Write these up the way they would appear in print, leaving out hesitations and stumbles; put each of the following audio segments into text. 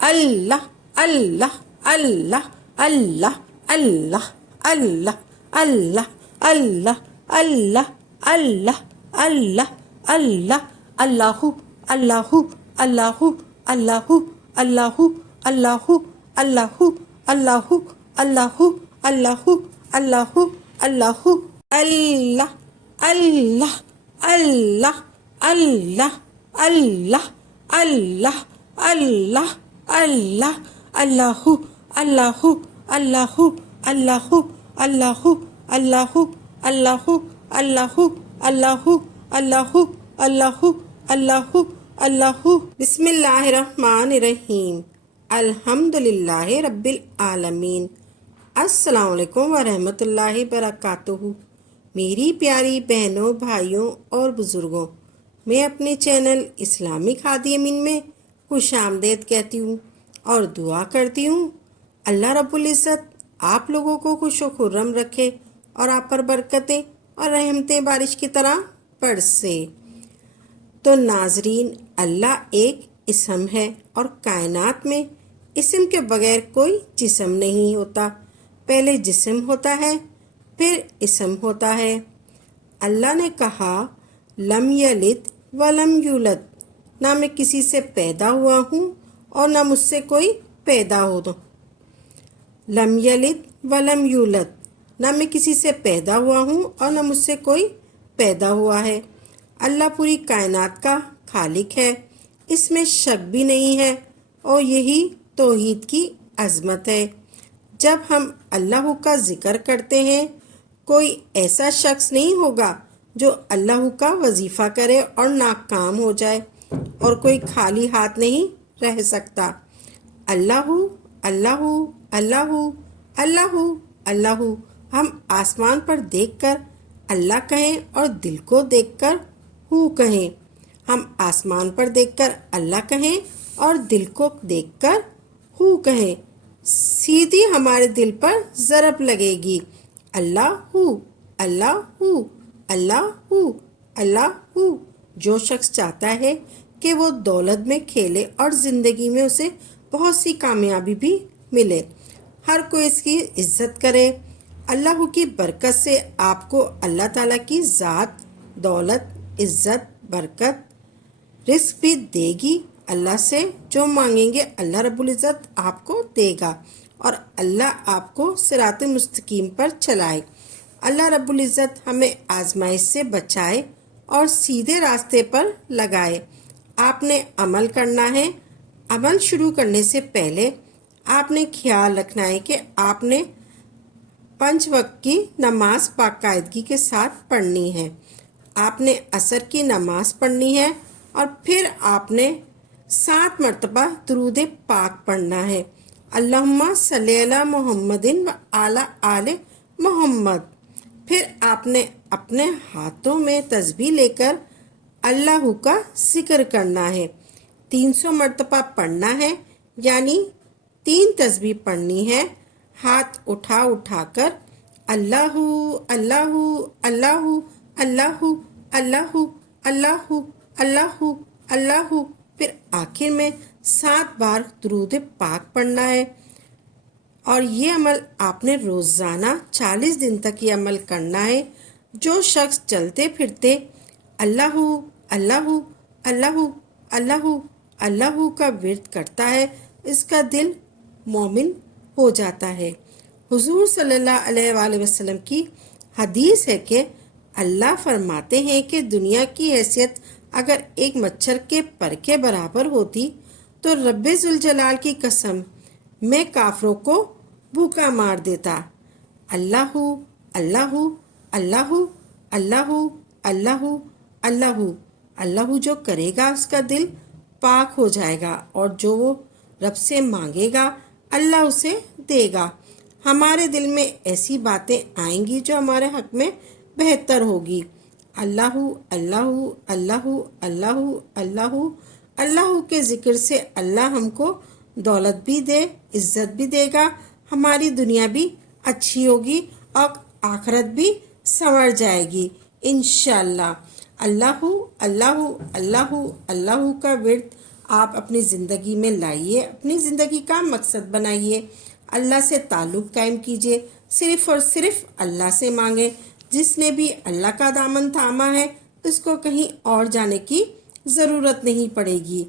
Allah, Allah, Allah, Allah, Allah, Allah, Allah, Allah, Allah, Allah, Allah, Allah, Allahu, Allahu, Allahu, Allahu, Allahu, Allahu, Allahu, Allahu, Allahu, Allahu, Allahu, Allahu, Allah, Allah, Allah, Allah, Allah, Allah, Allah, Allah, Allahu, Allahu, Allahu, Allahu, Allahu, Allahu, Allahu, Allahu, Allahu, Allahu, Allahu, Allahu, Allahu, Bismillahirrahmanirrahim. Alhamdulillahi Rabbil Alameen. अस्सलाम वालेकुम वरहमतुल्लाहि बरकातुहू। मेरी प्यारी बहनों, भाइयों और बुज़ुर्गों, मैं अपने चैनल इस्लामी खादी अमीन में खुश आमदेद कहती हूँ और दुआ करती हूँ अल्लाह रब्बुल इज़्ज़त आप लोगों को खुश व खुर्रम रखे और आप पर बरकतें और रहमतें बारिश की तरह बरसे। तो नाजरीन, अल्लाह एक इसम है और कायनात में इसम के बगैर कोई जिस्म नहीं होता। पहले जिस्म होता है, फिर इसम होता है। अल्लाह ने कहा, लम यलिद वलम यूलद, ना मैं किसी से पैदा हुआ हूँ और ना मुझसे कोई पैदा हो। तो लम यलिद वलम यूलद, ना मैं किसी से पैदा हुआ हूँ और ना मुझसे कोई पैदा हुआ है। अल्लाह पूरी कायनात का खालिक है, इसमें शक भी नहीं है और यही तौहीद की अज़मत है। जब हम अल्लाह का ज़िक्र करते हैं, कोई ऐसा शख्स नहीं होगा जो अल्लाह का वजीफ़ा करे और नाकाम हो जाए, और कोई खाली हाथ नहीं रह सकता। अल्लाह अल्लाह अल्लाह अल्लाह अल्लाह। हम आसमान पर देखकर अल्लाह कहें और दिल को देखकर हू कहें। हम आसमान पर देखकर अल्लाह कहें और दिल को देखकर हू कहें, सीधी हमारे दिल पर ज़रब लगेगी। अल्लाह हू, अल्लाह हू, अल्लाह हू, अल्लाह हू। जो शख्स चाहता है कि वो दौलत में खेले और ज़िंदगी में उसे बहुत सी कामयाबी भी मिले, हर कोई इसकी इज्जत करे, अल्लाह की बरकत से आपको अल्लाह ताला की ज़ात, दौलत, इज्जत, बरकत, रिस्क भी देगी। अल्लाह से जो मांगेंगे अल्लाह रब्बुल इज़्ज़त आपको देगा और अल्लाह आपको सिरात मुस्तकीम पर चलाए। अल्लाह रब्बुल इज़्ज़त हमें आजमाइश से बचाए और सीधे रास्ते पर लगाए। आपने अमल करना है। अमल शुरू करने से पहले आपने ख्याल रखना है कि आपने 5 वक्त की नमाज बाकायदगी के साथ पढ़नी है। आपने असर की नमाज पढ़नी है और फिर आपने 7 मरतबा दुरूद पाक पढ़ना है। अल्लाहुम्मा सल्ली अला मुहम्मदिन व आला आले मोहम्मद। फिर आपने अपने हाथों में तस्बीह लेकर अल्लाह का जिक्र करना है। 300 मरतबा पढ़ना है, यानी 3 तस्बीह पढ़नी है। हाथ उठा कर अल्लाहु अल्लाहु अल्लाहु अल्लाहु अल्लाहु अल्लाहु अल्लाहु अल्लाहु। फिर आखिर में 7 बार दुरूद पाक पढ़ना है। और ये अमल आपने रोज़ाना 40 दिन तक ये अमल करना है। जो शख्स चलते फिरते अल्लाहु अल्लाहु अल्लाहु अल्लाहु अल्लाहु का विर्द करता है, इसका दिल मोमिन हो जाता है। हुजूर सल्लल्लाहु अलैहि वसल्लम की हदीस है कि अल्लाह फरमाते हैं कि दुनिया की हैसियत अगर एक मच्छर के पर के बराबर होती तो रब्बे जुल जलाल की कसम, मैं काफरों को भूखा मार देता। अल्लाहु अल्लाहु अल्लाहु अल्लाहु अल्लाहु अल्लाहु अल्लाहु जो करेगा उसका दिल पाक हो जाएगा और जो वो रब से मांगेगा अल्लाह उसे देगा। हमारे दिल में ऐसी बातें आएंगी जो हमारे हक में बेहतर होगी। अल्लाहु अल्लाहु अल्लाहु अल्लाहु अल्लाहु अल्लाहु के ज़िक्र से अल्लाह हमको दौलत भी दे, इज़्ज़त भी देगा, हमारी दुनिया भी अच्छी होगी और आखिरत भी संवर जाएगी इंशाअल्लाह। अल्लाहु अल्लाहु अल्लाहु अल्लाहु का विर्द آپ اپنی زندگی میں لائیے، اپنی زندگی کا مقصد بنائیے، اللہ سے تعلق قائم کیجیے، صرف اور صرف اللہ سے مانگیں۔ جس نے بھی اللہ کا دامن تھاما ہے اس کو کہیں اور جانے کی ضرورت نہیں پڑے گی۔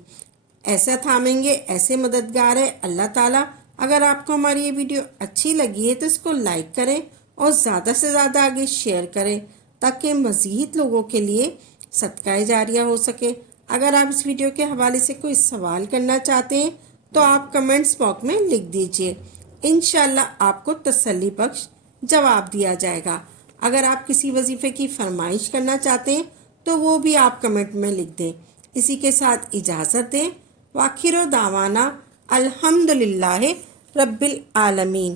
ایسا تھامیں گے، ایسے مددگار ہے اللہ تعالیٰ۔ اگر آپ کو ہماری یہ ویڈیو اچھی لگی ہے تو اس کو لائک کریں اور زیادہ سے زیادہ آگے شیئر کریں تاکہ مزید لوگوں کے لیے صدقہ جاریہ ہو سکے۔ اگر آپ اس ویڈیو کے حوالے سے کوئی سوال کرنا چاہتے ہیں تو آپ کمنٹس باکس میں لکھ دیجئے، انشاءاللہ آپ کو تسلی بخش جواب دیا جائے گا۔ اگر آپ کسی وظیفے کی فرمائش کرنا چاہتے ہیں تو وہ بھی آپ کمنٹ میں لکھ دیں۔ اسی کے ساتھ اجازت دیں، وآخر دعوانا الحمدللہ رب العالمین۔